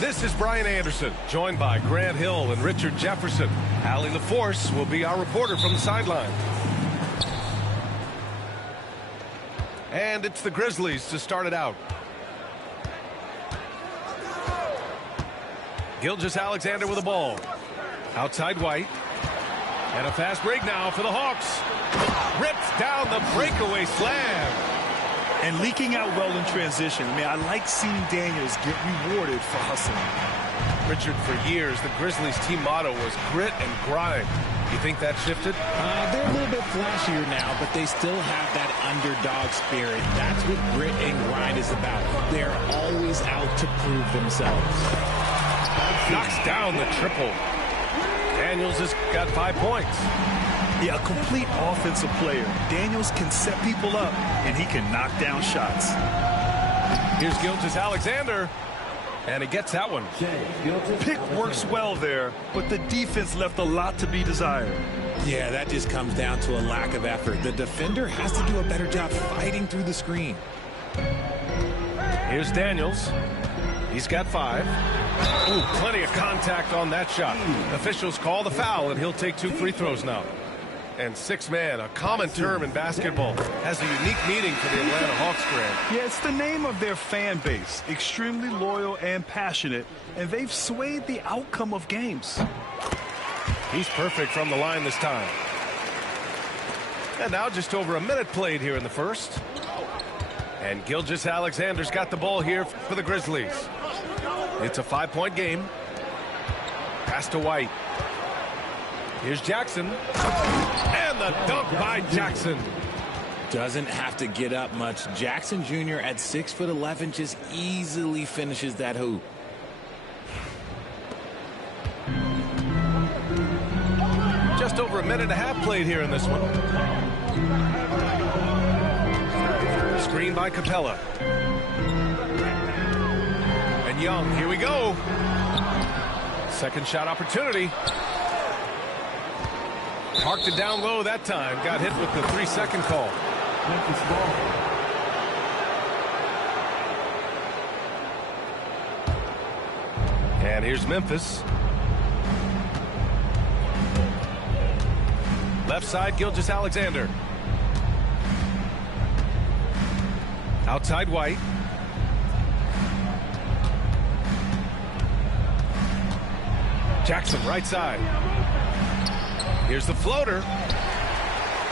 This is Brian Anderson, joined by Grant Hill and Richard Jefferson. Allie LaForce will be our reporter from the sideline. And it's the Grizzlies to start it out. Gilgeous-Alexander with the ball. Outside White. And a fast break now for the Hawks. Rips down the breakaway slam. And leaking out well in transition. I mean, I like seeing Daniels get rewarded for hustling. Richard, for years, the Grizzlies team motto was grit and grind. You think that shifted? They're a little bit flashier now, but they still have that underdog spirit. That's what grit and grind is about. They're always out to prove themselves. Knocks down the triple. Daniels has got 5 points. Yeah, a complete offensive player. Daniels can set people up, and he can knock down shots. Here's Gilgeous-Alexander, and he gets that one. Pick works well there, but the defense left a lot to be desired. Yeah, that just comes down to a lack of effort. The defender has to do a better job fighting through the screen. Here's Daniels. He's got 5. Ooh, plenty of contact on that shot. Officials call the foul, and he'll take 2 free throws now. And 6-man, a common term in basketball, has a unique meaning for the Atlanta Hawks, Grant. Yeah, it's the name of their fan base. Extremely loyal and passionate, and they've swayed the outcome of games. He's perfect from the line this time. And now just over a minute played here in the first. And Gilgeous-Alexander's got the ball here for the Grizzlies. It's a 5-point game. Pass to White. Here's Jackson. And the dunk by Jackson. Doesn't have to get up much. Jackson Jr. at 6'11" just easily finishes that hoop. Just over a minute and a half played here in this one. Screen by Capella. And Young, here we go. Second shot opportunity. Parked it down low that time. Got hit with the 3-second call. And here's Memphis. Left side, Gilgeous-Alexander. Outside White. Jackson, right side. Here's the floater.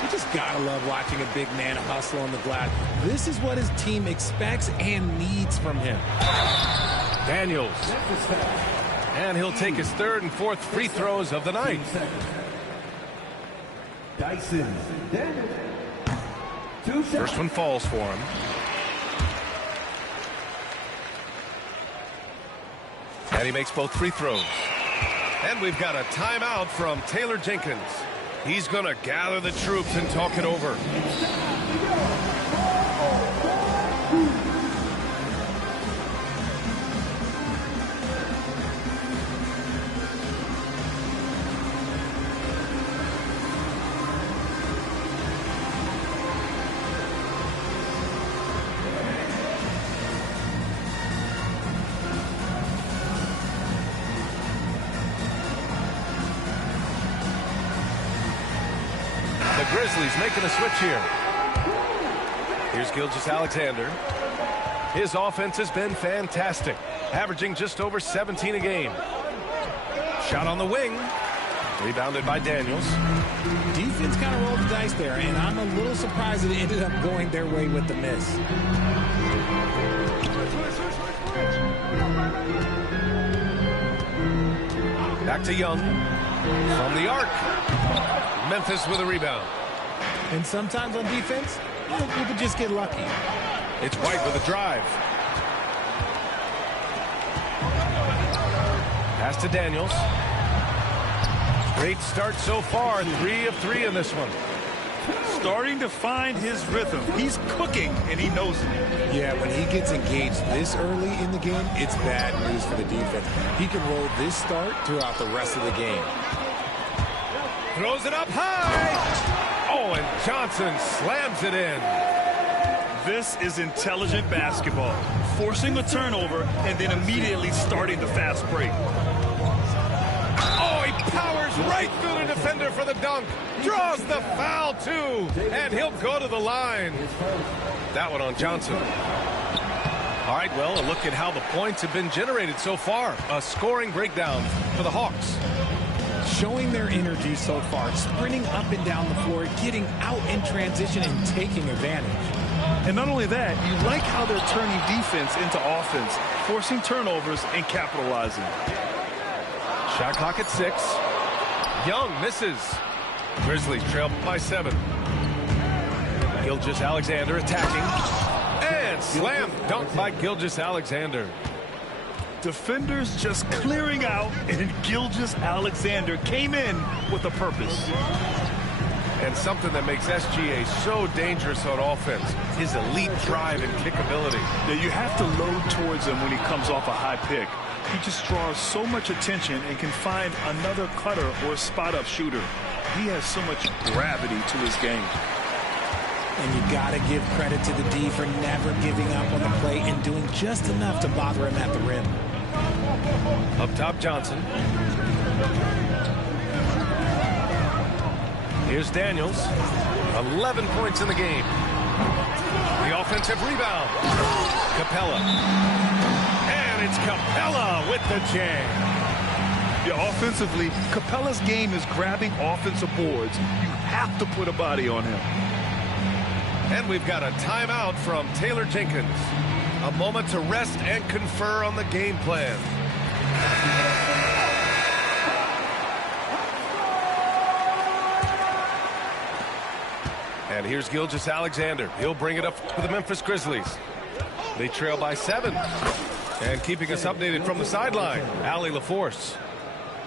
You just gotta love watching a big man hustle on the glass. This is what his team expects and needs from him. Daniels. And he'll take his 3rd and 4th free throws of the night. First one falls for him. And he makes both free throws. And we've got a timeout from Taylor Jenkins. He's going to gather the troops and talk it over. Grizzlies making a switch here. Here's Gilgeous-Alexander. His offense has been fantastic, averaging just over 17 a game. Shot on the wing. Rebounded by Daniels. Defense kind of rolled the dice there, and I'm a little surprised that it ended up going their way with the miss. Back to Young. From the arc. Memphis with a rebound. And sometimes on defense, you could just get lucky. It's White with a drive. Pass to Daniels. Great start so far. 3 of 3 in this one. Starting to find his rhythm. He's cooking, and he knows it. Yeah, when he gets engaged this early in the game, it's bad news for the defense. He can roll this start throughout the rest of the game. Throws it up high. Oh, and Johnson slams it in. This is intelligent basketball. Forcing a turnover and then immediately starting the fast break. Oh, he powers right through the defender for the dunk. Draws the foul, too. And he'll go to the line. That one on Johnson. All right, well, a look at how the points have been generated so far. A scoring breakdown for the Hawks. Showing their energy so far, sprinting up and down the floor, getting out in transition and taking advantage. And not only that, you like how they're turning defense into offense, forcing turnovers and capitalizing. Shot clock at 6. Young misses. Grizzlies trail by 7. Gilgeous-Alexander attacking. And slam dunk by Gilgeous-Alexander. Defenders just clearing out, and Gilgeous-Alexander came in with a purpose. And something that makes SGA so dangerous on offense, his elite drive and kick ability. Now you have to load towards him when he comes off a high pick. He just draws so much attention and can find another cutter or spot-up shooter. He has so much gravity to his game. And you got to give credit to the D for never giving up on the play and doing just enough to bother him at the rim. Up top, Johnson. Here's Daniels. 11 points in the game. The offensive rebound. Capella. And it's Capella with the jam. Yeah, offensively, Capella's game is grabbing offensive boards. You have to put a body on him. And we've got a timeout from Taylor Jenkins. A moment to rest and confer on the game plan. And here's Gilgeous-Alexander. He'll bring it up for the Memphis Grizzlies. They trail by 7. And keeping us updated from the sideline, Allie LaForce.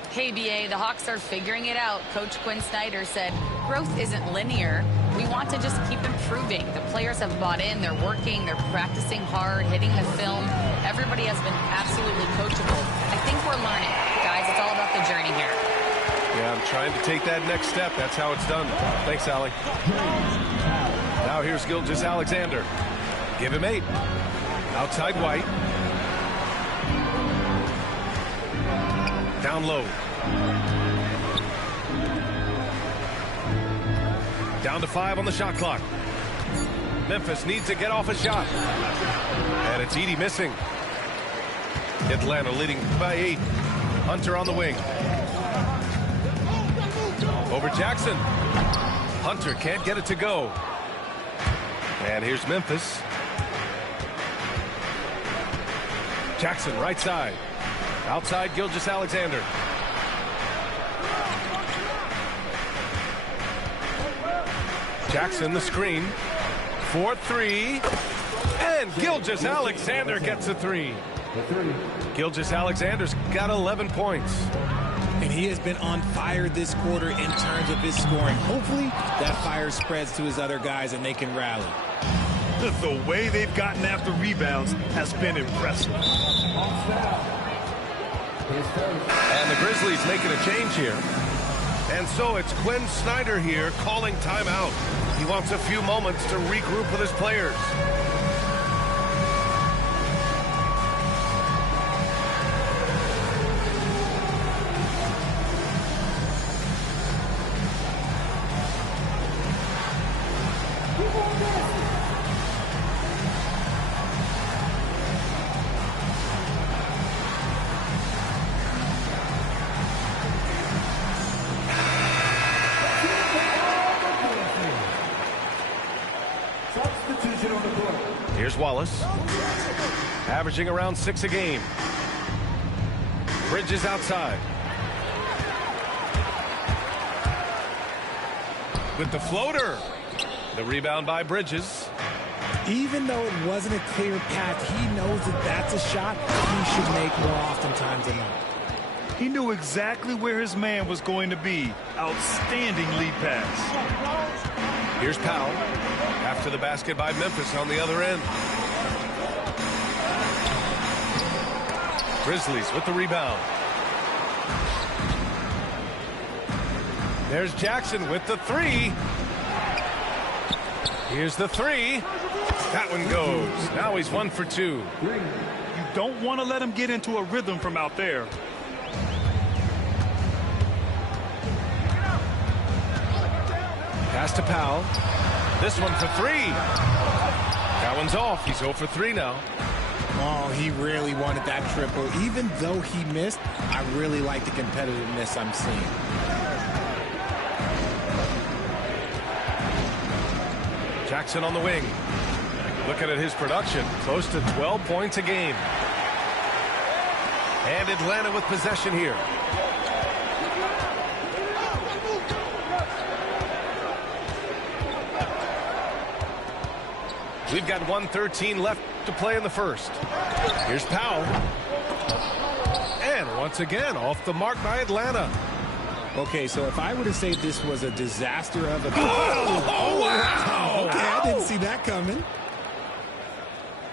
Hey, BA, the Hawks are figuring it out. Coach Quinn Snyder said, growth isn't linear. We want to just keep improving. The players have bought in. They're working. They're practicing hard, hitting the film. Everybody has been absolutely coachable. I think we're learning. Guys, it's all about the journey here. Yeah, I'm trying to take that next step. That's how it's done. Thanks, Allie. Now here's Gilgeous-Alexander. Give him 8. Outside White. Down low. Down to 5 on the shot clock. Memphis needs to get off a shot. And it's Edey missing. Atlanta leading by 8. Hunter on the wing. Over Jackson. Hunter can't get it to go. And here's Memphis. Jackson right side. Outside Gilgeous-Alexander. Jackson the screen. 4-3. And Gilgeous-Alexander gets a 3. Gilgeous-Alexander's got 11 points. And he has been on fire this quarter in terms of his scoring. Hopefully that fire spreads to his other guys and they can rally. The way they've gotten after rebounds has been impressive. And the Grizzlies making a change here. And so it's Quinn Snyder here calling timeout. He wants a few moments to regroup with his players. Here's Wallace, averaging around 6 a game. Bridges outside. With the floater. The rebound by Bridges. Even though it wasn't a clear path, he knows that that's a shot he should make more oftentimes than not. He knew exactly where his man was going to be. Outstanding lead pass. Here's Powell. After the basket by Memphis on the other end. Grizzlies with the rebound. There's Jackson with the 3. Here's the 3. That one goes. Now he's 1 for 2. You don't want to let him get into a rhythm from out there. Pass to Powell. This one for 3. That one's off. He's 0 for 3 now. Oh, he really wanted that triple. Even though he missed, I really like the competitiveness I'm seeing. Jackson on the wing. Looking at his production, close to 12 points a game. And Atlanta with possession here. We've got 1:13 left to play in the first. Here's Powell. And once again, off the mark by Atlanta. Okay, so if I were to say this was a disaster of a... Oh, wow! Okay, I didn't see that coming.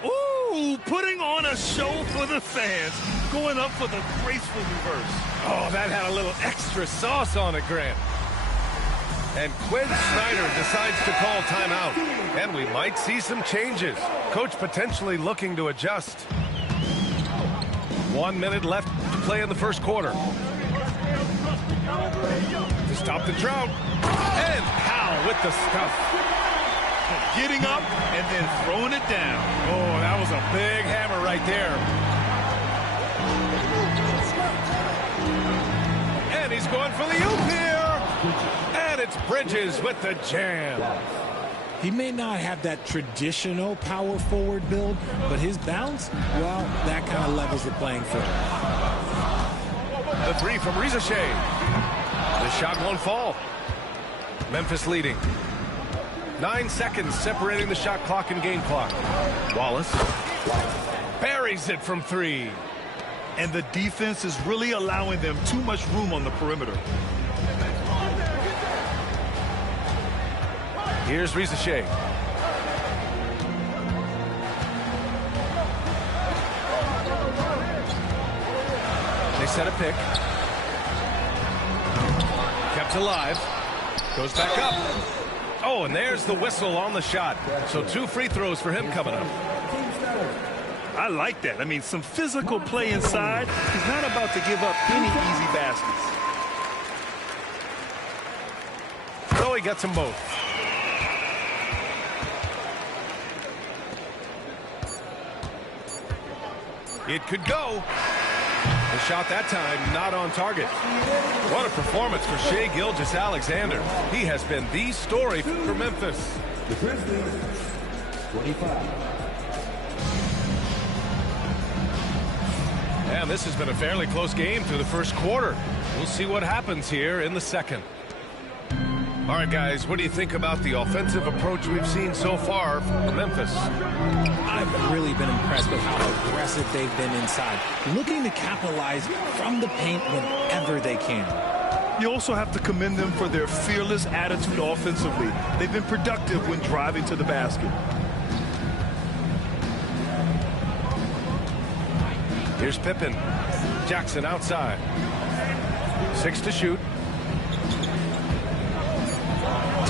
Ooh, putting on a show for the fans. Going up for the graceful reverse. Oh, that had a little extra sauce on it, Grant. And Quinn Snyder decides to call timeout. And we might see some changes. Coach potentially looking to adjust. 1 minute left to play in the first quarter. To stop the drought. And Powell with the stuff. Getting up and then throwing it down. Oh, that was a big hammer right there. And he's going for the oop here. And it's Bridges with the jam. He may not have that traditional power forward build, but his bounce, well, that kind of levels the playing field. The 3 from Rizashay. The shot won't fall. Memphis leading. 9 seconds separating the shot clock and game clock. Wallace buries it from 3. And the defense is really allowing them too much room on the perimeter. Here's Rizashay. They set a pick. Kept alive. Goes back up. Oh, and there's the whistle on the shot. So 2 free throws for him coming up. I like that. I mean, some physical play inside. He's not about to give up any easy baskets. So he gets them both. It could go. The shot that time not on target. What a performance for Shai Gilgeous-Alexander. He has been the story for Memphis. The Grizzlies, 25. And this has been a fairly close game through the first quarter. We'll see what happens here in the second. All right, guys, what do you think about the offensive approach we've seen so far from Memphis? I've really been impressed with how aggressive they've been inside, looking to capitalize from the paint whenever they can. You also have to commend them for their fearless attitude offensively. They've been productive when driving to the basket. Here's Pippen. Jackson outside. 6 to shoot.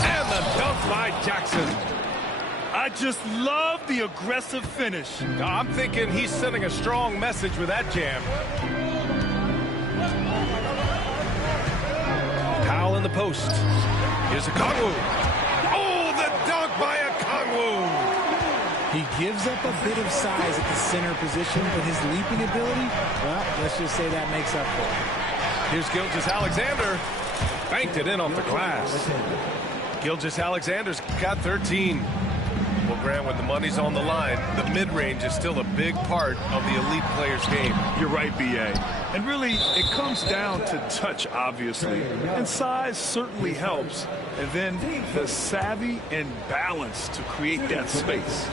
And the dunk by Jackson. I just love the aggressive finish. I'm thinking he's sending a strong message with that jam. Powell in the post. Here's Okongwu. Oh, the dunk by Okongwu. He gives up a bit of size at the center position, but his leaping ability, well, let's just say that makes up for it. Here's Gilgeous-Alexander. Banked it in off the glass. Gilgeous-Alexander's got 13. Well, Grant, when the money's on the line, the mid-range is still a big part of the elite player's game. You're right, B.A. And really, it comes down to touch, obviously. And size certainly helps. And then the savvy and balance to create that space.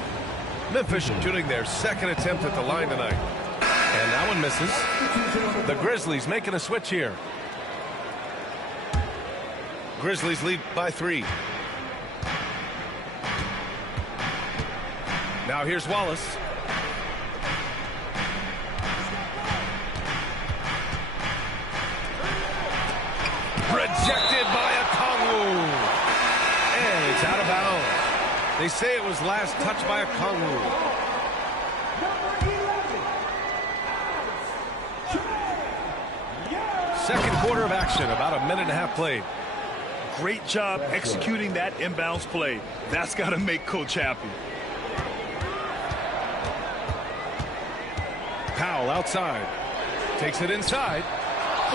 Memphis shooting their second attempt at the line tonight. And that one misses. The Grizzlies making a switch here. Grizzlies lead by 3. Now here's Wallace. Rejected by Okongwu. And it's out of bounds. They They say it was last touched by a kangaroo. Second quarter of action, about a minute and a half played. Great job executing that inbounds play. That's got to make Coach happy. Powell outside. Takes it inside.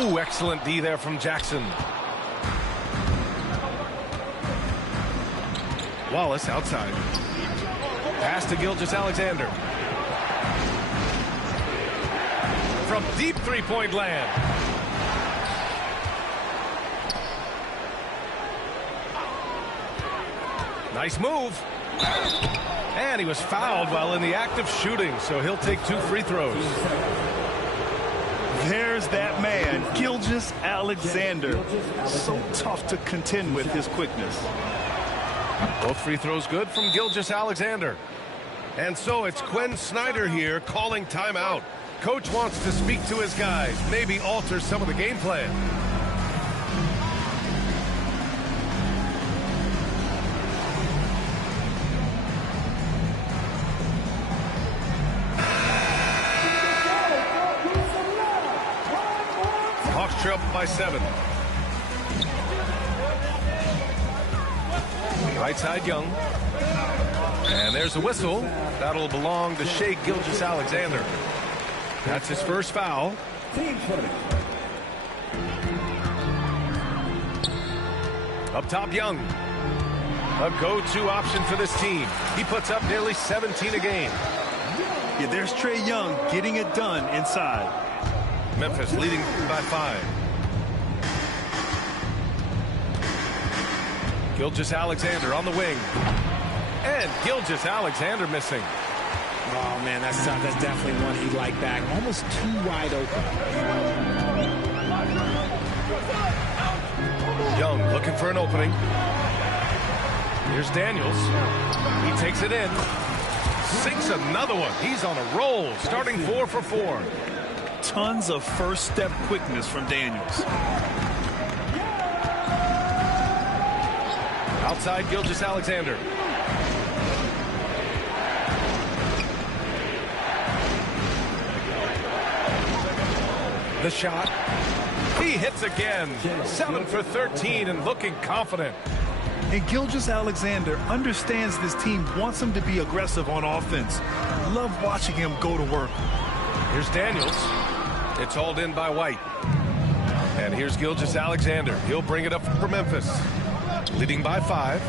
Ooh, excellent D there from Jackson. Wallace outside. Pass to Gilgeous-Alexander. From deep three-point land. Nice move. And he was fouled while in the act of shooting, so he'll take 2 free throws. There's that man, Gilgeous-Alexander. So tough to contend with his quickness. Both free throws good from Gilgeous-Alexander. And so it's Quinn Snyder here calling timeout. Coach wants to speak to his guys, maybe alter some of the game plan. Hawks trail by 7. Right side, Young. And there's a whistle. That'll belong to Shai Gilgeous-Alexander. That's his first foul. Up top, Young. A go-to option for this team. He puts up nearly 17 a game. Yeah, there's Trae Young getting it done inside. Memphis leading by 5. Gilgeous-Alexander on the wing. And Gilgeous-Alexander missing. Oh, man, that's tough. That's definitely one he'd like back. Almost too wide open. Young looking for an opening. Here's Daniels. He takes it in. Sinks another one. He's on a roll, starting 4 for 4. Tons of first-step quickness from Daniels. Outside, Gilgeous-Alexander. The shot. He hits again. 7 for 13 and looking confident. And Gilgeous-Alexander understands this team wants him to be aggressive on offense. Love watching him go to work. Here's Daniels. It's hauled in by White. And here's Gilgeous-Alexander. He'll bring it up for Memphis. Leading by 5.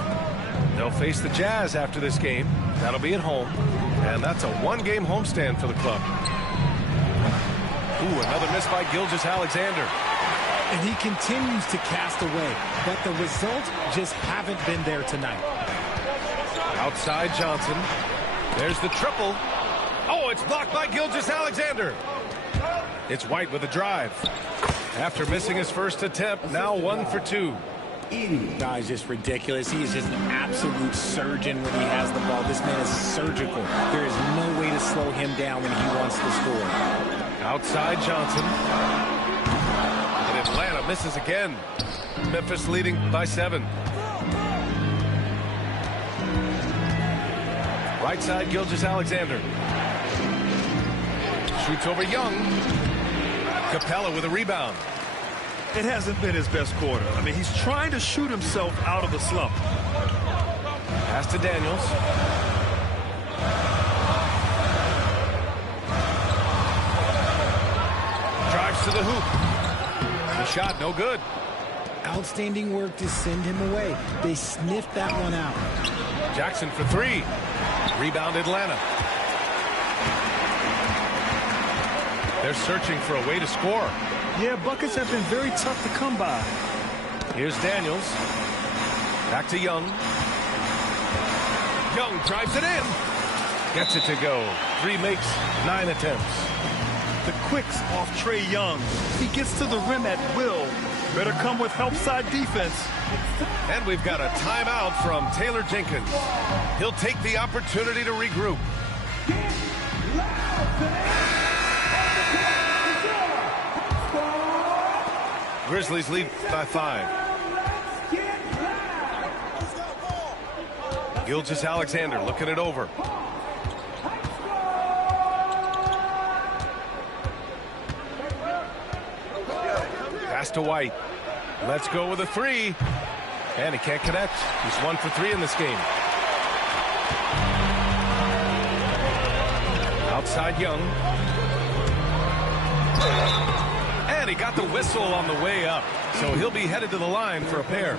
They'll face the Jazz after this game. That'll be at home. And that's a 1-game homestand for the club. Ooh, another miss by Gilgeous-Alexander. And he continues to cast away, but the results just haven't been there tonight. Outside Johnson. There's the triple. Oh, it's blocked by Gilgeous-Alexander. It's White with a drive. After missing his first attempt, now 1 for 2. Guy's just ridiculous. He is just an absolute surgeon when he has the ball. This man is surgical. There is no way to slow him down when he wants to score. Outside Johnson. And Atlanta misses again. Memphis leading by 7. Right side, Gilgeous-Alexander. Shoots over Young. Capella with a rebound. It hasn't been his best quarter. I mean, he's trying to shoot himself out of the slump. Pass to Daniels. Drives to the hoop. The shot, no good. Outstanding work to send him away. They sniffed that one out. Jackson for 3. Rebound Atlanta. They're searching for a way to score. Yeah, buckets have been very tough to come by. Here's Daniels. Back to Young. Young drives it in. Gets it to go. 3 makes, 9 attempts. The quicks off Trae Young. He gets to the rim at will. Better come with help side defense. And we've got a timeout from Taylor Jenkins. He'll take the opportunity to regroup. Grizzlies lead by 5. Gilgeous Alexander looking it over. Pass to White. Let's go with a three. And he can't connect. He's 1 for 3 in this game. Outside Young. And he got the whistle on the way up. So he'll be headed to the line for a pair.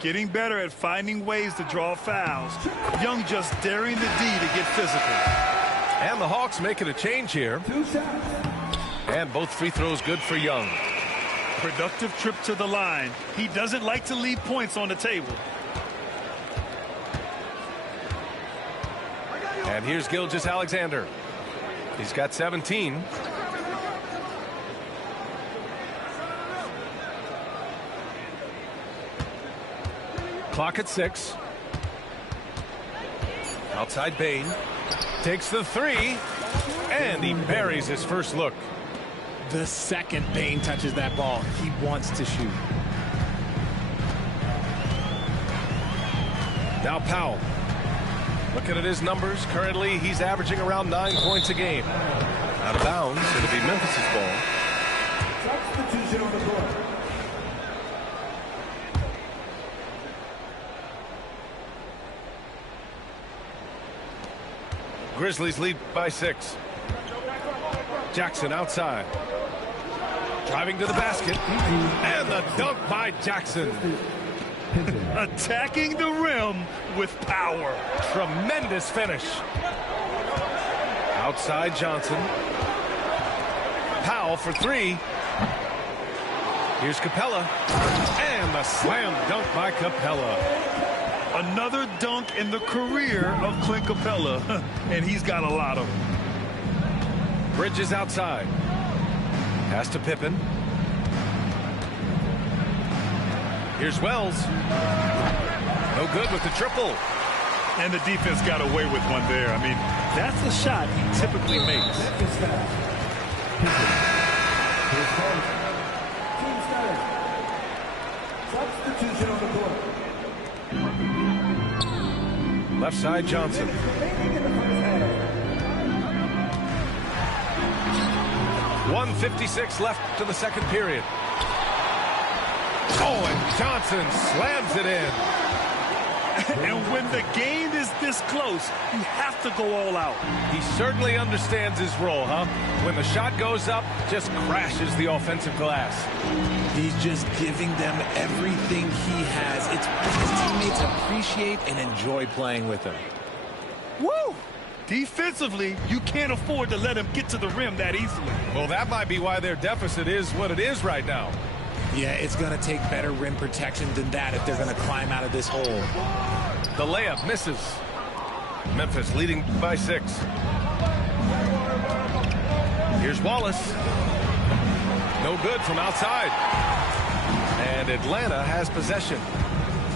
Getting better at finding ways to draw fouls. Young just daring the D to get physical. And the Hawks making a change here. And both free throws good for Young. Productive trip to the line. He doesn't like to leave points on the table. And here's Gilgeous Alexander. He's got 17. Clock at 6. Outside Bain. Takes the three. And he buries his first look. The second Bain touches that ball, he wants to shoot. Now Powell. Looking at his numbers, currently he's averaging around 9 points a game. Out of bounds, it'll be Memphis' ball. Substitution on the court. Grizzlies lead by 6. Jackson outside. Driving to the basket. And the dunk by Jackson. Attacking the rim with power. Tremendous finish. Outside Johnson. Powell for 3. Here's Capella. And the slam dunk by Capella. Another dunk in the career of Clint Capella. And he's got a lot of them. Bridges outside. Pass to Pippen. Here's Wells. No good with the triple. And the defense got away with one there. I mean, that's a shot he typically makes. Substitution on the court. Left side Johnson. 1:56 left to the second period. Oh, and Johnson slams it in. And when the game is this close, you have to go all out. He certainly understands his role, huh? When the shot goes up, just crashes the offensive glass. He's just giving them everything he has. It's what his teammates appreciate and enjoy playing with him. Woo! Defensively, you can't afford to let him get to the rim that easily. Well, that might be why their deficit is what it is right now. Yeah, it's going to take better rim protection than that if they're going to climb out of this hole. The layup misses. Memphis leading by 6. Here's Wallace. No good from outside. And Atlanta has possession.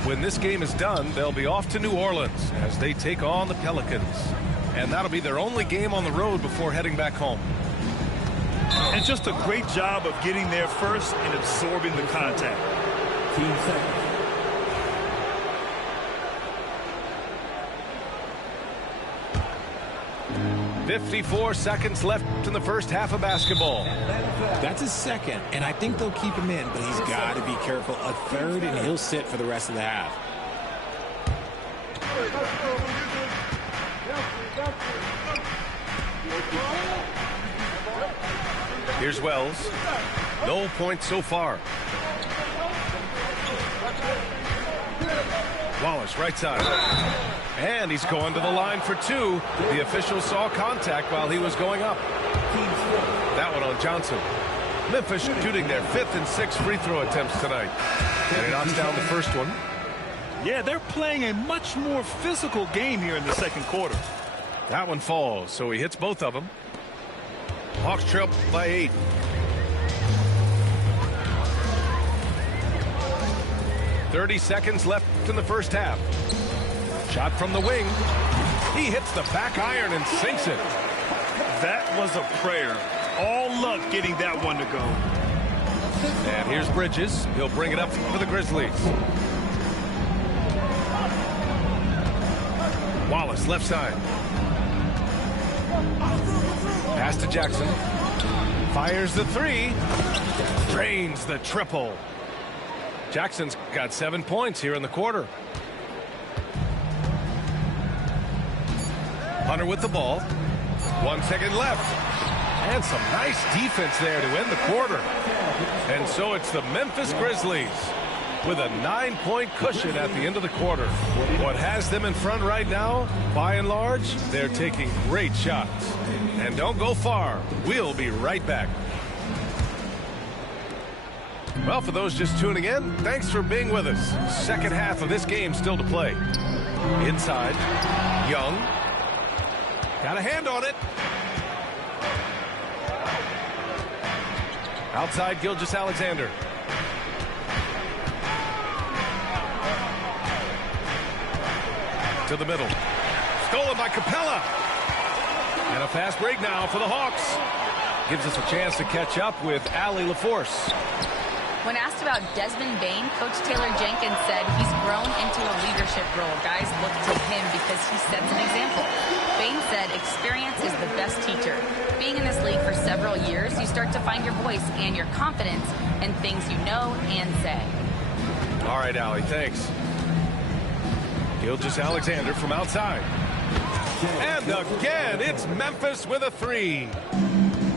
When this game is done, they'll be off to New Orleans as they take on the Pelicans. And that'll be their only game on the road before heading back home. And just a great job of getting there first and absorbing the contact. Team seconds. 54 seconds left in the first half of basketball. That's his second, and I think they'll keep him in, but he's got to be careful. A third, and he'll sit for the rest of the half. Here's Wells. No points so far. Wallace, right side. And he's going to the line for 2. The official saw contact while he was going up. That one on Johnson. Memphis shooting their 5th and 6th free throw attempts tonight. And he knocks down the first one. Yeah, they're playing a much more physical game here in the second quarter. That one falls, so he hits both of them. Hawks trail by 8. .30 seconds left in the first half. Shot from the wing. He hits the back iron and sinks it. That was a prayer. All luck getting that one to go. And here's Bridges. He'll bring it up for the Grizzlies. Dallas, left side. Pass to Jackson. Fires the three. Drains the triple. Jackson's got 7 points here in the quarter. Hunter with the ball. 1 second left. And some nice defense there to end the quarter. And so it's the Memphis Grizzlies with a 9-point cushion at the end of the quarter. What has them in front right now, by and large, they're taking great shots. And don't go far. We'll be right back. Well, for those just tuning in, thanks for being with us. Second half of this game still to play. Inside, Young. Got a hand on it. Outside, Gilgeous-Alexander. To the middle. Stolen by Capella. And a fast break now for the Hawks. Gives us a chance to catch up with Allie LaForce. When asked about Desmond Bane, Coach Taylor Jenkins said he's grown into a leadership role. Guys look to him because he sets an example. Bane said experience is the best teacher. Being in this league for several years, you start to find your voice and your confidence in things you know and say. All right, Allie, thanks. Gilgeous-Alexander from outside. And again, it's Memphis with a three.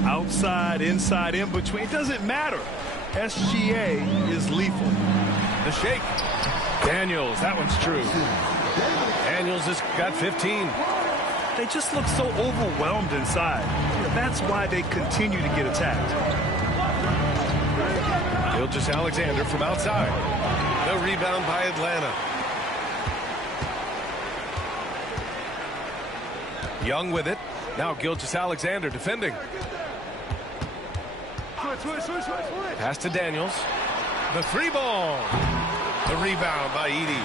Outside, inside, in between, it doesn't matter. SGA is lethal. The shake. Daniels, that one's true. Daniels has got 15. They just look so overwhelmed inside. That's why they continue to get attacked. Gilgeous-Alexander from outside. The rebound by Atlanta. Young with it. Now Gilgeous-Alexander defending. Pass to Daniels. The three ball. The rebound by Edey.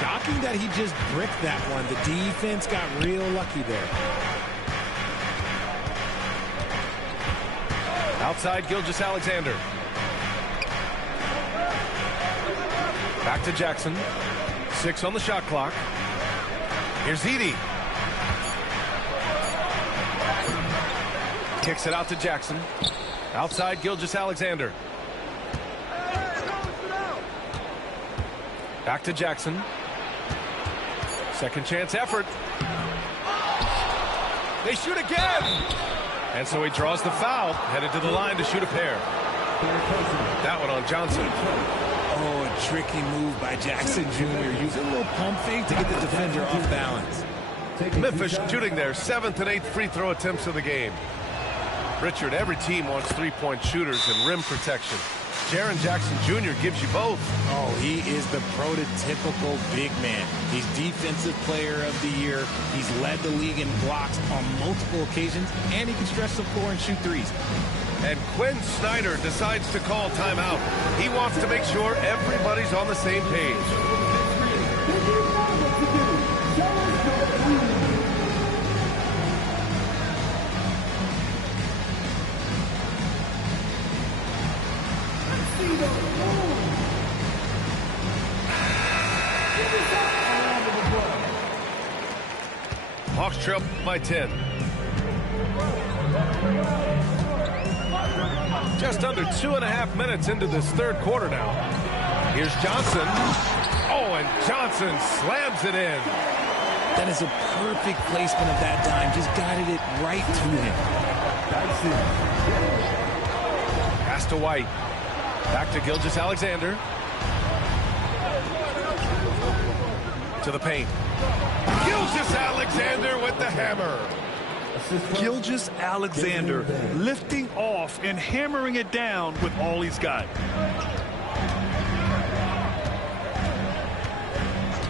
Shocking that he just bricked that one. The defense got real lucky there. Outside Gilgeous-Alexander. Back to Jackson. 6 on the shot clock. Here's Edey. Kicks it out to Jackson. Outside Gilgeous-Alexander. Back to Jackson. Second chance effort. They shoot again. And so he draws the foul, headed to the line to shoot a pair. That one on Johnson. Oh, a tricky move by Jackson Jr. Using a little pump fake to get the defender off balance. Memphis shooting their 7th and 8th free throw attempts of the game. Richard, every team wants three-point shooters and rim protection. Jaren Jackson Jr. gives you both. Oh, he is the prototypical big man. He's Defensive Player of the Year. He's led the league in blocks on multiple occasions, and he can stretch the floor and shoot threes. And Quinn Snyder decides to call timeout. He wants to make sure everybody's on the same page. Hawks trail by 10. Just under 2.5 minutes into this third quarter now. Here's Johnson. Oh, and Johnson slams it in. That is a perfect placement of that dime. Just guided it right to him. Pass to White. Back to Gilgeous-Alexander. To the paint. Gilgeous-Alexander with the hammer. Gilgeous-Alexander lifting off and hammering it down with all he's got.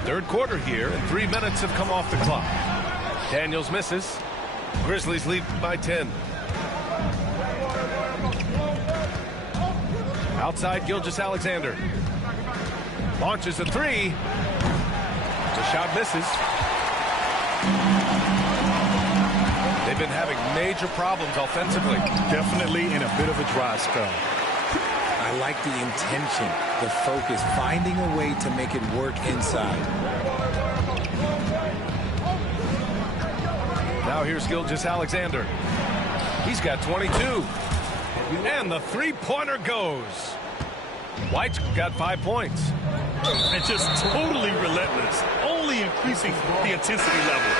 Third quarter here, and 3 minutes have come off the clock. Daniels misses. Grizzlies lead by 10. Outside Gilgeous-Alexander. Launches a three. The shot misses. They've been having major problems offensively. Definitely in a bit of a dry spell. I like the intention, the focus, finding a way to make it work inside. Now here's Gilgeous Alexander. He's got 22. And the three-pointer goes. White's got 5 points. And just totally relentless, only increasing the intensity level.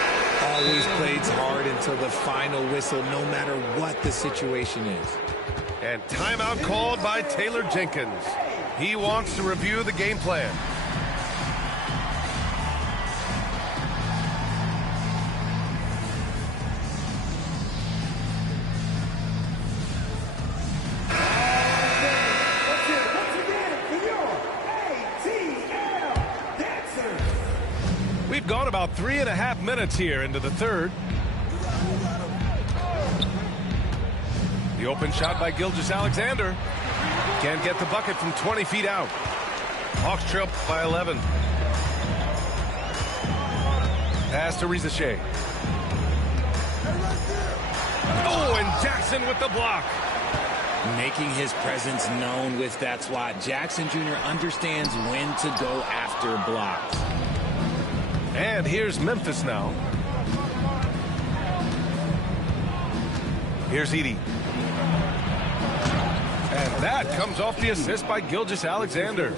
Always plays hard until the final whistle, no matter what the situation is. And timeout called by Taylor Jenkins. He wants to review the game plan. We've gone about 3.5 minutes here into the third. The open shot by Gilgeous Alexander. Can't get the bucket from 20 feet out. Hawks trail by 11. Pass to Rizachet. Oh, and Jackson with the block. Making his presence known with that swat. Jackson Jr. understands when to go after blocks. And here's Memphis now. Here's Edey. And that comes off the assist by Gilgeous Alexander.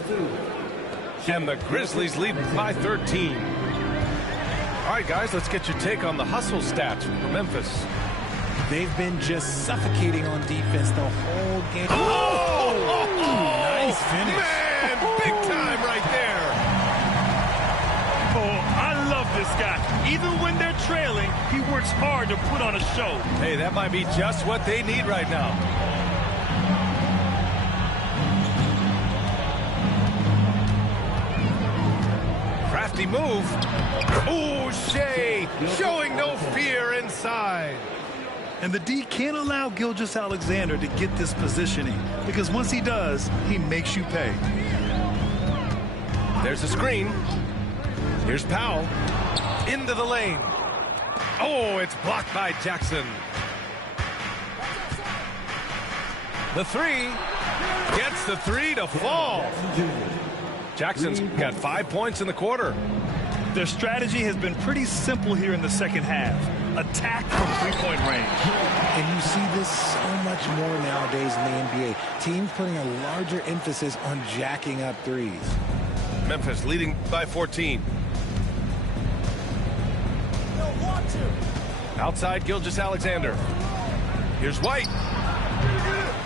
And the Grizzlies lead by 13. All right, guys, let's get your take on the hustle stats for Memphis. They've been just suffocating on defense the whole game. Nice finish. Man, big time right there. Oh, I love this guy. Even when they're trailing, he works hard to put on a show. Hey, that might be just what they need right now. Crafty move. Ooh, Shea showing no fear inside. And the D can't allow Gilgeous Alexander to get this positioning, because once he does, he makes you pay. There's a screen. Here's Powell. Into the lane. Oh, it's blocked by Jackson. The three. Gets the three to fall. Jackson's got 5 points in the quarter. Their strategy has been pretty simple here in the second half. Attack from three-point range. And you see this so much more nowadays in the NBA. Teams putting a larger emphasis on jacking up threes. Memphis leading by 14. Outside Gilgeous Alexander. Here's White.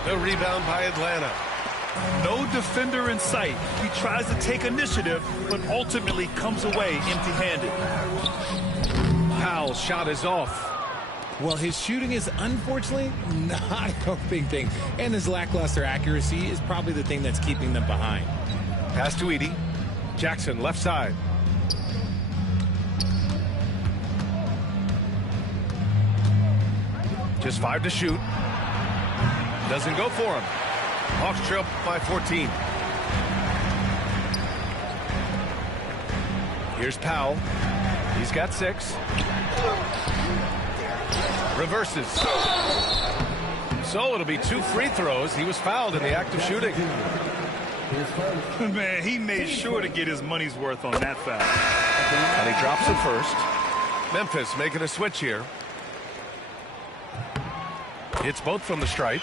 The rebound by Atlanta. No defender in sight. He tries to take initiative, but ultimately comes away empty-handed. Powell's shot is off. Well, his shooting is unfortunately not a big thing. And his lackluster accuracy is probably the thing that's keeping them behind. Pass to Edey. Jackson left side. Just 5 to shoot. Doesn't go for him. Hawks trail by 14. Here's Powell. He's got 6. Reverses. So it'll be 2 free throws. He was fouled in the act of shooting. Man, he made sure to get his money's worth on that foul. And he drops it first. Memphis making a switch here. It's both from the stripe.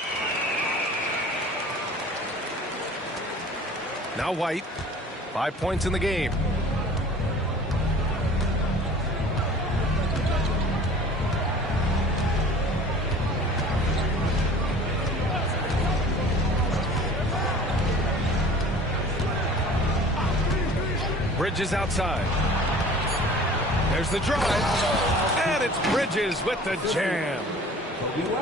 Now White. 5 points in the game. Bridges outside. There's the drive. And it's Bridges with the jam.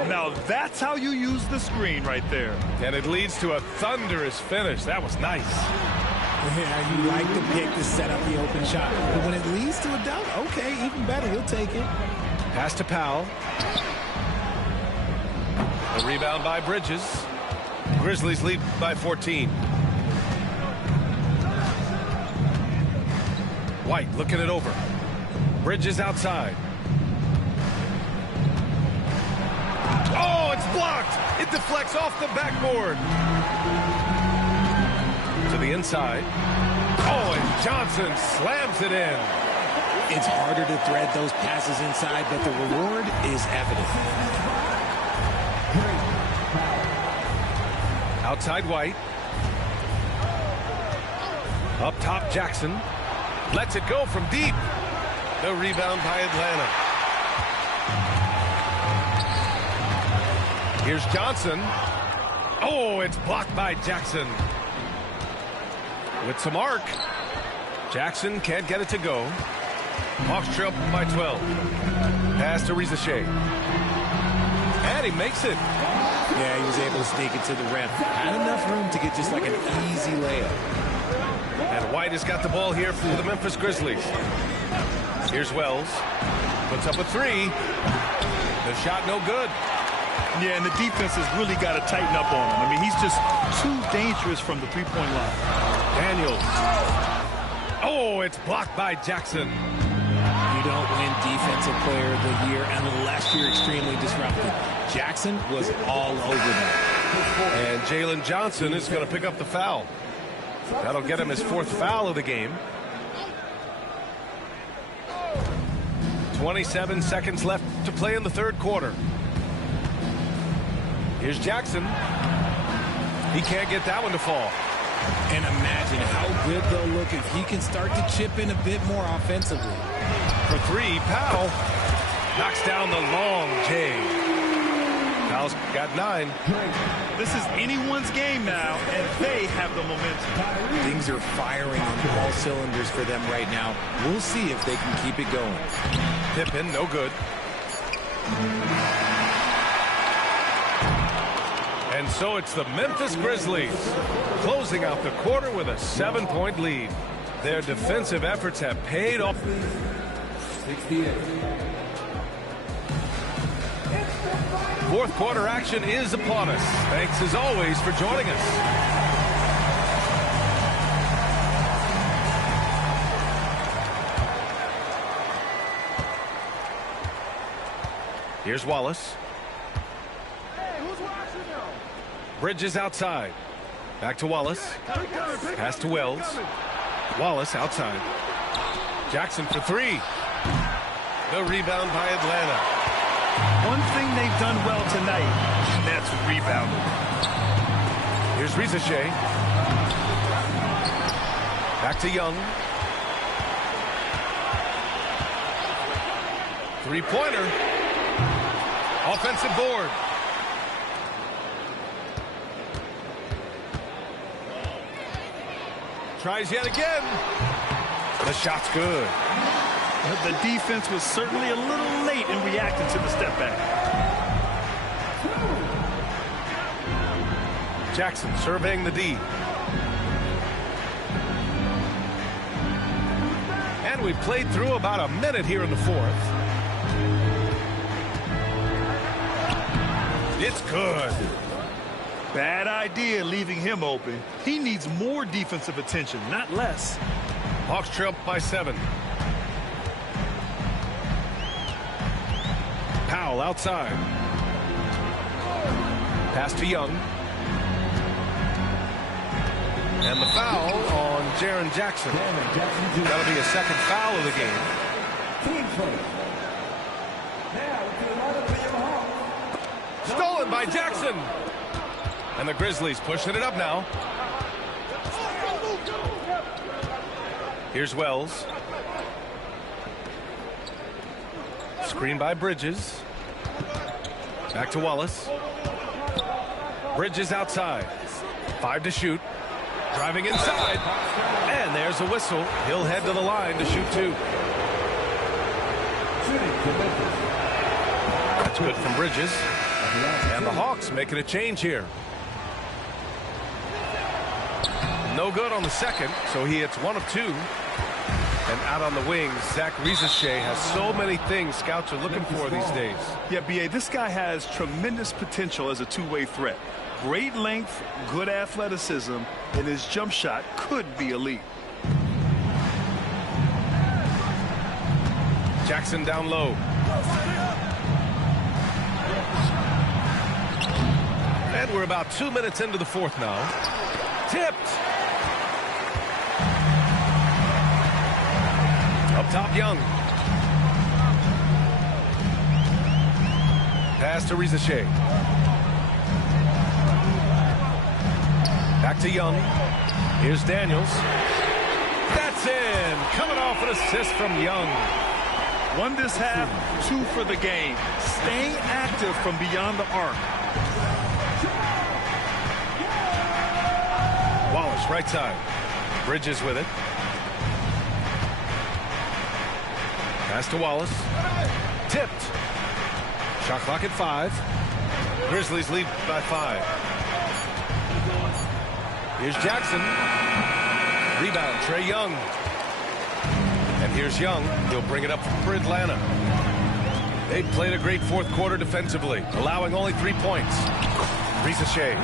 Now that's how you use the screen right there. And it leads to a thunderous finish. That was nice. Yeah, you like the pick to set up the open shot. But when it leads to a dunk, okay, even better. He'll take it. Pass to Powell. A rebound by Bridges. Grizzlies lead by 14. White looking it over. Bridges outside. Oh, it's blocked. It deflects off the backboard. To the inside. Oh, and Johnson slams it in. It's harder to thread those passes inside, but the reward is evident. Outside White. Up top Jackson. Lets it go from deep. The rebound by Atlanta. Here's Johnson. Oh, it's blocked by Jackson. With some arc. Jackson can't get it to go. Hawks trail by 12. Pass to Shea. And he makes it. Yeah, he was able to sneak it to the rim. Had enough room to get just like an easy layup. And White has got the ball here for the Memphis Grizzlies. Here's Wells. Puts up a three. The shot no good. Yeah, and the defense has really got to tighten up on him. I mean, he's just too dangerous from the three-point line. Daniels. Oh, it's blocked by Jackson. You don't win Defensive Player of the Year unless you're extremely disruptive. Jackson was all over that. And Jalen Johnson is going to pick up the foul. That'll get him his 4th foul of the game. 27 seconds left to play in the 3rd quarter. Here's Jackson. He can't get that one to fall. And imagine how good they'll look if he can start to chip in a bit more offensively. For 3, Powell knocks down the long J. Powell's got 9. This is anyone's game now, and they have the momentum. Things are firing on all cylinders for them right now. We'll see if they can keep it going. Pippen, no good. And so it's the Memphis Grizzlies closing out the quarter with a 7-point lead. Their defensive efforts have paid off. 68. 4th quarter action is upon us. Thanks as always for joining us. Here's Wallace. Bridges outside. Back to Wallace. Pass to Wells. Wallace outside. Jackson for 3. The rebound by Atlanta. One thing they've done well tonight, that's rebounding. Here's Shea. Back to Young. 3-pointer. Offensive board. Tries yet again. The shot's good. The defense was certainly a little late in reacting to the step back. Jackson surveying the D. And we've played through about a minute here in the 4th. It's good. Bad idea leaving him open. He needs more defensive attention, not less. Hawks trail by 7. Powell outside. Pass to Young. And the foul on Jaren Jackson. That'll be a 2nd foul of the game. Team first. Now to the lineup for your Hawks. Stolen by Jackson. And the Grizzlies pushing it up now. Here's Wells. Screen by Bridges. Back to Wallace. Bridges outside. 5 to shoot. Driving inside. And there's a whistle. He'll head to the line to shoot 2. That's good from Bridges. And the Hawks making a change here. No good on the 2nd, so he hits 1 of 2. And out on the wings, Zach Shea has so many things scouts are looking for these days. Yeah, B.A., this guy has tremendous potential as a two-way threat. Great length, good athleticism, and his jump shot could be elite. Jackson down low. And we're about 2 minutes into the 4th now. Tipped. Up top, Young. pass to Rizashay. Back to Young. Here's Daniels. That's in. Coming off an assist from Young. One this half, 2 for the game. Staying active from beyond the arc. Wallace, right side. Bridges with it. Pass to Wallace. Tipped. Shot clock at 5. Grizzlies lead by 5. Here's Jackson. Rebound, Trae Young. And here's Young. He'll bring it up for Atlanta. They played a great fourth quarter defensively, allowing only 3 points. Rizashay.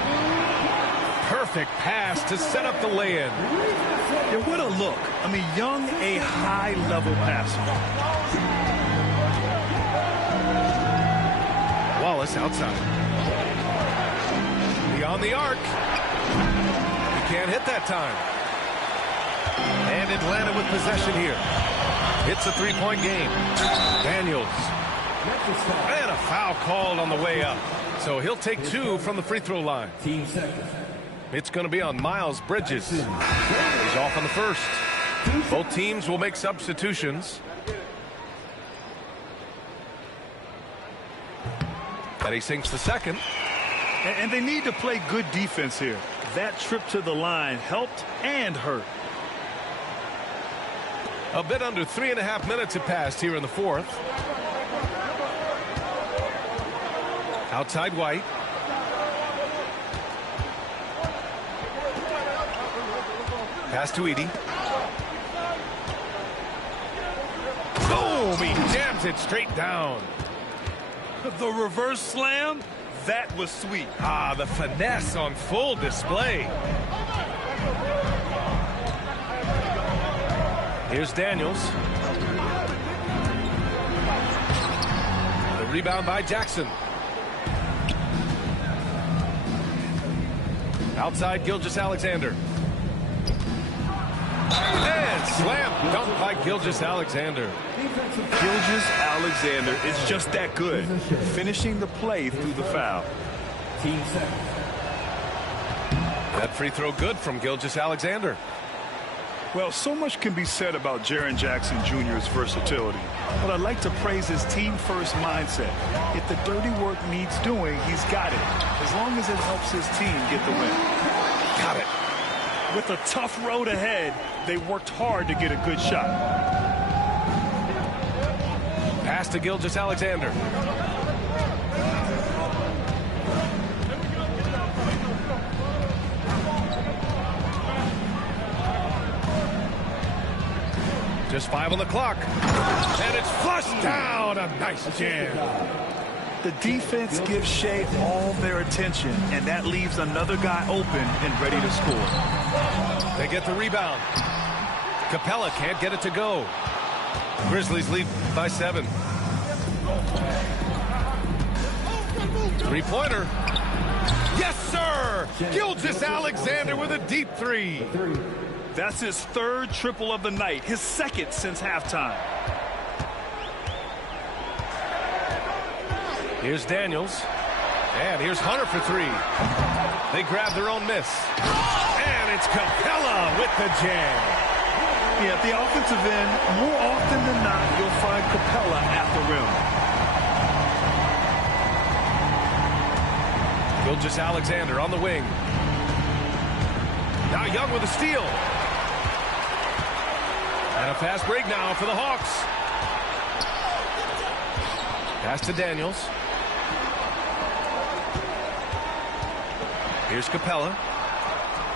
Perfect pass to set up the lay-in. Yeah, what a look. I mean, Young, a high-level passer. Wallace outside. Beyond the arc. He can't hit that time. And Atlanta with possession here. It's a 3-point game. Daniels. And a foul called on the way up. So he'll take 2 from the free throw line. Team second. It's going to be on Miles Bridges. He's off on the first. Both teams will make substitutions. And he sinks the second. And they need to play good defense here. That trip to the line helped and hurt. A bit under 3.5 minutes have passed here in the fourth. Outside White. Pass to Edey. Boom! He jams it straight down. The reverse slam, that was sweet. Ah, the finesse on full display. Here's Daniels. The rebound by Jackson. Outside Gilgeous-Alexander. And slam dunk by Gilgeous-Alexander. Gilgeous-Alexander is just that good, finishing the play through the foul. Team second. That free throw good from Gilgeous-Alexander. Well, so much can be said about Jaren Jackson Jr.'s versatility, but I'd like to praise his team-first mindset. If the dirty work needs doing, he's got it, as long as it helps his team get the win. Got it. With a tough road ahead, they worked hard to get a good shot. Pass to Gilgeous-Alexander. Just 5 on the clock. And it's flushed down. A nice jam. The defense gives Shea all their attention, and that leaves another guy open and ready to score. They get the rebound. Capella can't get it to go. Grizzlies lead by 7. Three-pointer. Yes, sir! Gilgeous-Alexander with a deep 3. That's his 3rd triple of the night, his 2nd since halftime. Here's Daniels. And here's Hunter for 3. They grab their own miss. And it's Capella with the jam. Yeah, at the offensive end, more often than not, you'll find Capella at the rim. Gilgeous-Alexander on the wing. Now Young with a steal. And a fast break now for the Hawks. Pass to Daniels. Here's Capella.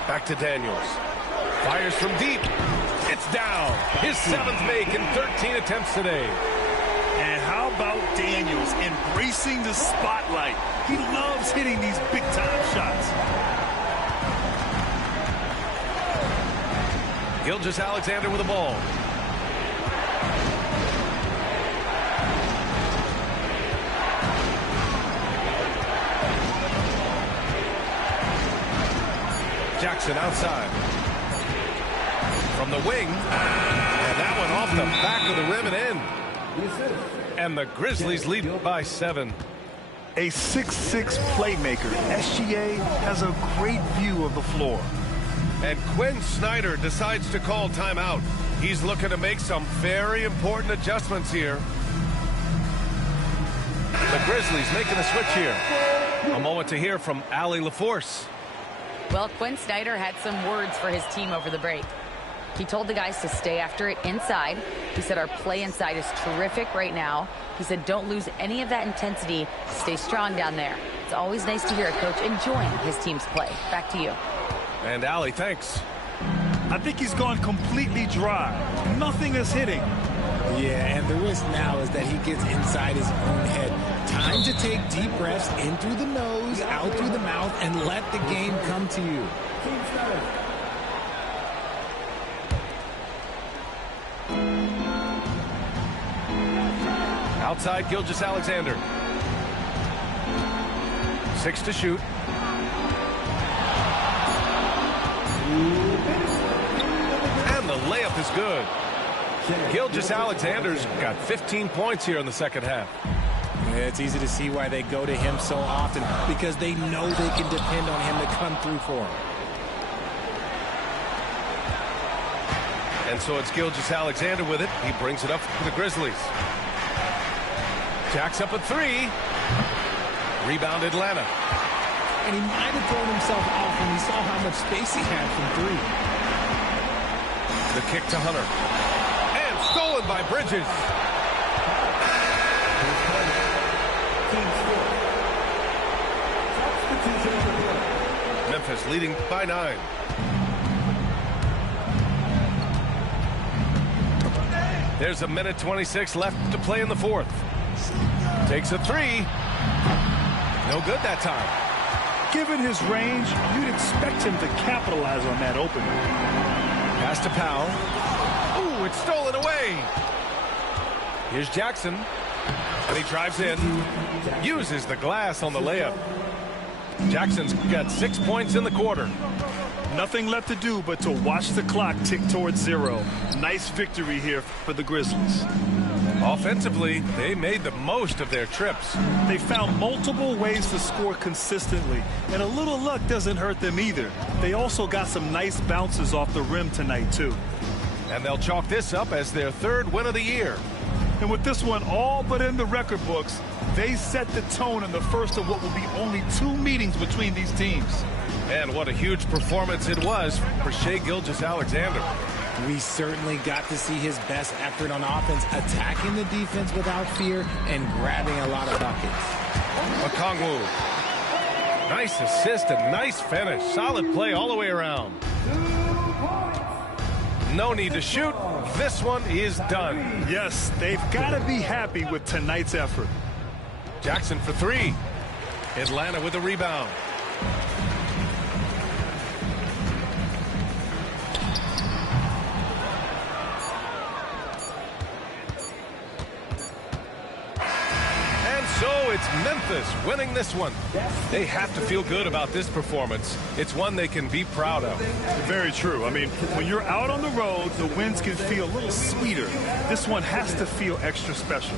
Back to Daniels. Fires from deep. It's down. His 7th make in 13 attempts today. And how about Daniels embracing the spotlight? He loves hitting these big-time shots. Gilgeous-Alexander with the ball. Jackson outside. From the wing. And that one off the back of the rim and in. And the Grizzlies lead by 7. A 6'6" playmaker, SGA has a great view of the floor. And Quinn Snyder decides to call timeout. He's looking to make some very important adjustments here. The Grizzlies making a switch here. A moment to hear from Allie LaForce. Well, Quinn Snyder had some words for his team over the break. He told the guys to stay after it inside. He said our play inside is terrific right now. He said don't lose any of that intensity. Stay strong down there. It's always nice to hear a coach enjoying his team's play. Back to you. And Allie, thanks. I think he's gone completely dry. Nothing is hitting. Yeah, and the risk now is that he gets inside his own head. Time to take deep breaths in through the nose, out through the mouth, and let the game come to you. Outside, Gilgeous-Alexander. 6 to shoot. And the layup is good. Gilgeous-Alexander's got 15 points here in the second half. Yeah, it's easy to see why they go to him so often, because they know they can depend on him to come through for them. And so it's Gilgeous-Alexander with it. He brings it up for the Grizzlies. Jacks up at 3. Rebound Atlanta. And he might have thrown himself off when he saw how much space he had from 3. The kick to Hunter. And stolen by Bridges. Memphis leading by 9. There's a minute 26 left to play in the fourth. Takes a 3. No good that time. Given his range, you'd expect him to capitalize on that opening. Pass to Powell. Ooh, it's stolen away. Here's Jackson. And he drives in. Uses the glass on the layup. Jackson's got 6 points in the quarter. Nothing left to do but to watch the clock tick towards 0. Nice victory here for the Grizzlies. Offensively, they made the most of their trips. They found multiple ways to score consistently, and a little luck doesn't hurt them either. They also got some nice bounces off the rim tonight, too. And they'll chalk this up as their 3rd win of the year. And with this one all but in the record books, they set the tone in the first of what will be only 2 meetings between these teams. And what a huge performance it was for Shai Gilgeous-Alexander. We certainly got to see his best effort on offense, attacking the defense without fear and grabbing a lot of buckets. Okongwu. Nice assist and nice finish. Solid play all the way around. No need to shoot. This one is done. Yes, they've got to be happy with tonight's effort. Jackson for 3. Atlanta with a rebound. So it's Memphis winning this one. They have to feel good about this performance. It's one they can be proud of. Very true. I mean, when you're out on the road, the wins can feel a little sweeter. This one has to feel extra special.